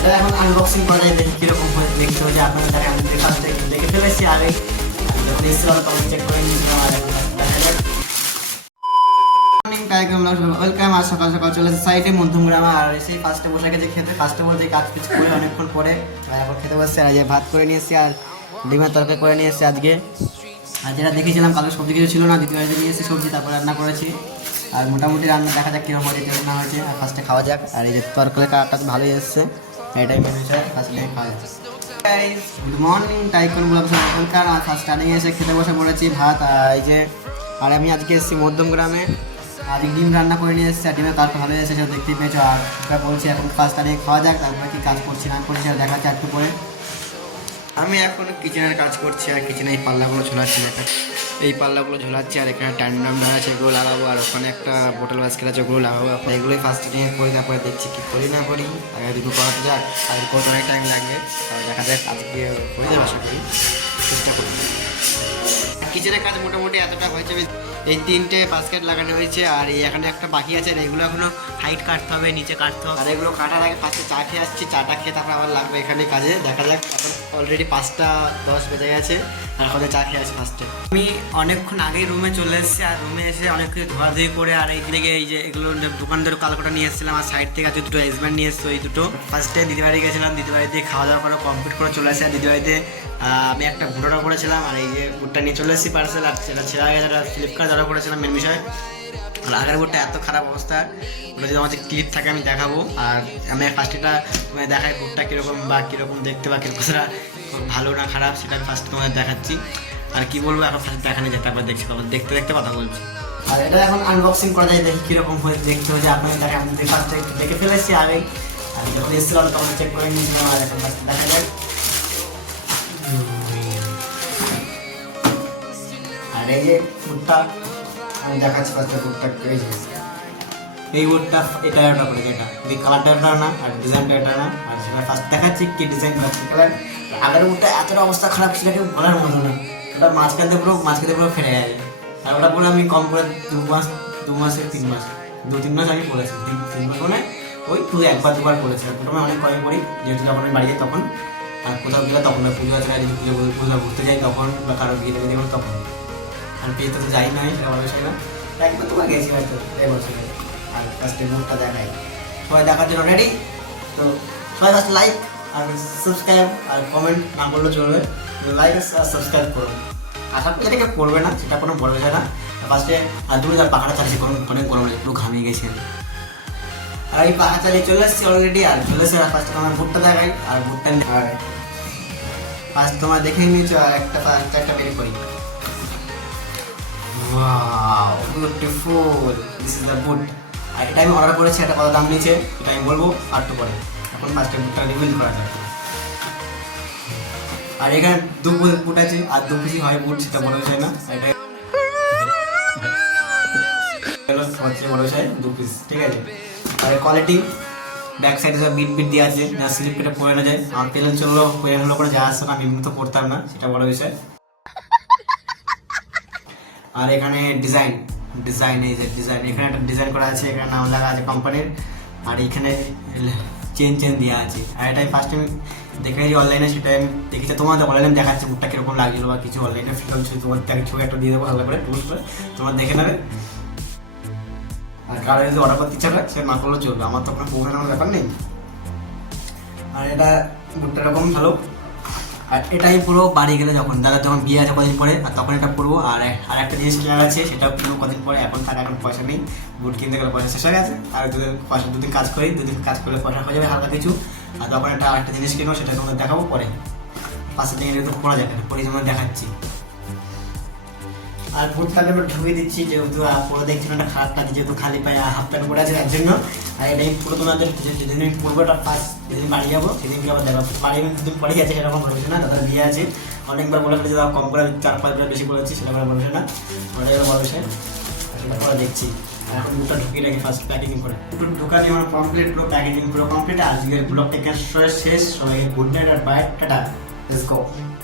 এটা এখন আনবক্সিং করা যায়, দেখি কিরকম হয়েছে। দেখতে হবে যে আপনাদের দেখে আমি ফার্স্ট দেখে ফেলেছি, আর যখন এসেছিলাম তখন চেক করে নিয়েছিলাম। আর ওয়েলকাম। আর সকাল সকাল চলে সাইডে মধ্যমগ্রাম, আর সেই ফার্স্টে বসে গেছে খেতে। ফার্স্টে বলতে কাজ পিছ করে অনেকক্ষণ পরে এখন খেতে বসছে। আর যে ভাত করে নিয়ে এসেছি আর ডিমের তরকারি করে নিয়ে এসেছি আজকে। আর যেটা দেখেছিলাম কালো সবজি কিছু ছিল না, দ্বিতীয় বাড়িতে নিয়ে এসেছি সবজি, তারপর রান্না করেছি। আর মোটামুটি রান্না দেখা যাক কীরকম হয়েছে না হয়েছে। আর ফার্স্টে খাওয়া যাক। আর এই যে তরকারি কালারটা তো ভালোই এসছে, এটাই মেনু চাই। ফার্স্টে খাওয়া যাক। Good morning tycoon blog welcome. আর ফার্স্ট রানিং এসে খেতে বসে পড়েছি ভাত। আর এই যে আর আমি আজকে এসেছি মধ্যমগ্রামে, আজকে ডিম রান্না করে নিয়ে এসেছি। আর ডিমের কালারটা ভালো এসেছে, সেটা দেখতেই পেয়েছো। আর সেটা বলছি এখন ফার্স্ট রানিং খাওয়া যাক, তারপরে কি কাজ করছি না করছি আর দেখা যাচ্ছে একটু পরে। আমি এখন কিচেনের কাজ করছি, আর কিচেনে এই পাল্লাগুলো ঝোলাচ্ছি। এই পাল্লাগুলো ঝোলাচ্ছি, আর এখানে ট্যান্ডাম আছে এগুলো লাগাবো, আর ওখানে একটা বোতল বাস্কেট আছে ওগুলো লাগাবো। এগুলোই ফার্স্ট নিয়ে করি, তারপরে দেখছি কি করি না করি। আগে দুটো করাতে যাক, আর কত অনেক টাইম লাগবে, তারপর দেখা যাক আজকে হয়ে যাবে আশা করি, চেষ্টা করি। কিচেনের কাজ মোটামুটি এতটা হয়েছে। এই 3টে বাস্কেট লাগানো হয়েছে, আর এই এখানে একটা বাকি আছে। আর এগুলো এখনো হাইট কাটতে হবে, নিচে কাটতে হবে। আর এগুলো কাটার আগে ফার্স্টে চা খেয়ে আসছি, চাটা খেয়ে তারপর আবার লাগবে এখানে কাজে। দেখা যাক, এখন অলরেডি 5টা 10 বেজে গেছে, আর এখন চা খেয়ে আসছি ফার্স্টে। আমি অনেকক্ষণ আগেই রুমে চলে এসেছি, আর রুমে এসে অনেক কিছু ধোয়াধুয়ি করে, আর এই দিকে এই যে এগুলো দোকান ধরে কালকোটা নিয়ে এসেছিলাম। আর সাইড থেকে আছে দুটো এসব্যান্ড নিয়ে এসছো, এই দুটো। ফার্স্টে দিদিবাড়ি গেছিলাম, দিদিবাড়িতে খাওয়া দাওয়া করে কমপ্লিট করে চলে আসি। আর দিদিবাড়িতে আমি একটা বুট অর্ডার করেছিলাম, আর এই যে বুটটা নিয়ে চলে এসেছি পার্সেল। আর সেটা ছেড়ে গেছে, ফ্লিপকার্ট অর্ডার করেছিলাম মেন বিষয়। আর আগের বুটটা এত খারাপ অবস্থা, ওটা যদি আমার ক্লিপ থাকে আমি দেখাবো। আর আমি ফার্স্টটা দেখাই বুটটা কীরকম বা কীরকম দেখতে বা কীরকম ভালো না খারাপ, সেটা আমি ফার্স্ট তোমাদের দেখাচ্ছি। আর কি বলবো, এখন ফার্স্ট দেখানো যায়, তারপর দেখছি, তারপর দেখতে দেখতে কথা বলছি। আর এটা এখন আনবক্সিং করা যায়, দেখি কীরকম হয়েছে। দেখতে হবে যে আপনাদের দেখে আমি ফার্স্টে দেখে ফেলেছি আগেই, আর যখন এসেছিলাম তখন চেক করে নিয়েছিলাম। আর এখন ফার্স্ট দেখা যায়। আর এই যে বুটটা আমি দেখাচ্ছি ফার্স্টে, বুটটা এই বুটটা এটা অর্ডার করেছি। এটা এই কালারটা এটা না, আর ডিজাইনটা এটা না। আর সেটা ফার্স্ট দেখাচ্ছি কি ডিজাইন পাচ্ছি কালার। আগের বুটটা এতটা অবস্থা খারাপ ছিল কেউ বলার মতো না, ওটা মাঝখানে পুরো ফেটে গেছে। আর ওটা পুরো আমি কম করে 2 মাস 3 মাস আমি পড়েছি। 3 মাস মানে ওই তুই একবার দুবার পড়েছি। আর প্রথমে অনেক কমই পড়ি, যেহেতু যখন আমি বাড়ি যাই তখন, আর কোথাও গেলে তখন পুজো আছে, যদি পুজো ঘুরতে যাই তখন, বা কারো বিয়ে লেগে যাবে তখন। আর বিয়েতে তো যাই না, সেটা বলা যায় না, একবার তোমার গেছি হয়তো এই বছরে। আর ফার্স্টে মুখটা দেখাই, সবাই দেখার জন্য রেডি তো। সবাই ফার্স্ট লাইক আর সাবস্ক্রাইব আর কমেন্ট না করলেও চলবে, লাইক আর সাবস্ক্রাইব করুন। আশা করি এটাকে পড়বে না, সেটা কোনো বড় বিষয় না। ফার্স্টে আর দূরে তার পাখাটা চালিয়েছি, অনেক গরম লাগে, পুরো ঘামিয়ে গেছি। আর এই পাখা চালিয়ে চলে এসেছি অলরেডি। আর চলে এসে ফার্স্ট আমার বুটটা দেখাই, আর বুটটা ফার্স্ট তোমার দেখে নিয়েছো। আর একটা বের করি। Wow beautiful, this is the বুট। আর এটা আমি অর্ডার করেছি, এটা কত দাম নিয়েছে এটা আমি বলবো আর একটু পরে। এখন ফার্স্টে বুটটা রিভিল করা যায়। আর এখানে 2 বুট আছে, আর 2 পিসি হয় বুট, সেটা বড় বিষয় না। এটা বড় বিষয় 2 পিস, ঠিক আছে। আর কোয়ালিটি ব্যাক সাইডে সব বিট দেওয়া আছে, যা স্লিপ কেটে পরে না যায়। আমার প্লেন চললো পরে হলো করে যা আসছে না, আমি এমনি তো পড়তাম না, সেটা বড় বিষয়। আর এখানে ডিজাইন এই যে ডিজাইন, এখানে একটা ডিজাইন করা আছে, এখানে নাম লেখা আছে কোম্পানির। আর এখানে চেন দেওয়া আছে। আর এটাই ফার্স্ট আমি দেখেছি অনলাইনে, সেটা আমি দেখেছি। তোমাদের অনলাইনে দেখাচ্ছে বুটটা কিরকম লাগছিল বা কিছু অনলাইনে ফিল হচ্ছে, তোমার ছবি একটা দিয়ে দেবো ভালো করে পোস্ট করে, তোমরা দেখে নেবে। আর কারো যদি অর্ডার করতে ইচ্ছা করে সে না করলেও চলবে, আমার তো কোনো প্রবলেম ব্যাপার নেই। আর এটা বুটটা এরকম ভালো। আর এটাই পুরো বাড়ি গেলে যখন বিয়ে আছে কদিন পরে, আর তখন এটা পরবো। আর একটা জিনিস কেনার আছে, সেটাও কিনবো কদিন পরে। এখন পয়সা নেই, বুট কিনতে গেলে পয়সা শেষ হয়ে গেছে। আর পয়সা 2 দিন কাজ করি, 2 দিন কাজ করলে পয়সা হয়ে যাবে হালকা কিছু। আর তখন আরেকটা জিনিস কিনবো, সেটা তোমাদের দেখাবো পরে। পাশে থেকে তো পড়া যাবে না, পরে যেমন দেখাচ্ছি। আর বুটটাকে আমি ঢুকিয়ে দিচ্ছি, যেহেতু পুরো দেখছি না খারাপ লাগে, যেহেতু খালি পায়ে হাফ প্যান্ট পরে আছে তার জন্য। আর এটাই পুরো তোমাদের যেদিন আমি পড়বো, ওটা ফার্স্ট যেদিন বাড়ি যাবো সেদিনকে আবার দেখো। বাড়ি আমি 2 দিন পরে গেছে, সেরকম বলেছে না, দাদার বিয়ে আছে। অনেকবার বলে ফেলেছে, দাদা কম করে 4-5 বার বেশি বলেছি, সেটা করে বলেছে না, ওটাই বলেছে। সেটা পরে দেখছি। এখন বুটটা ঢুকিয়ে রাখি ফার্স্ট প্যাকেজিং করে। ঢুকানি আমার কমপ্লিট, পুরো প্যাকেজিং পুরো কমপ্লিট। আজকের ব্লগটা শেষ। সবাইকে good night R by, tata, let's go.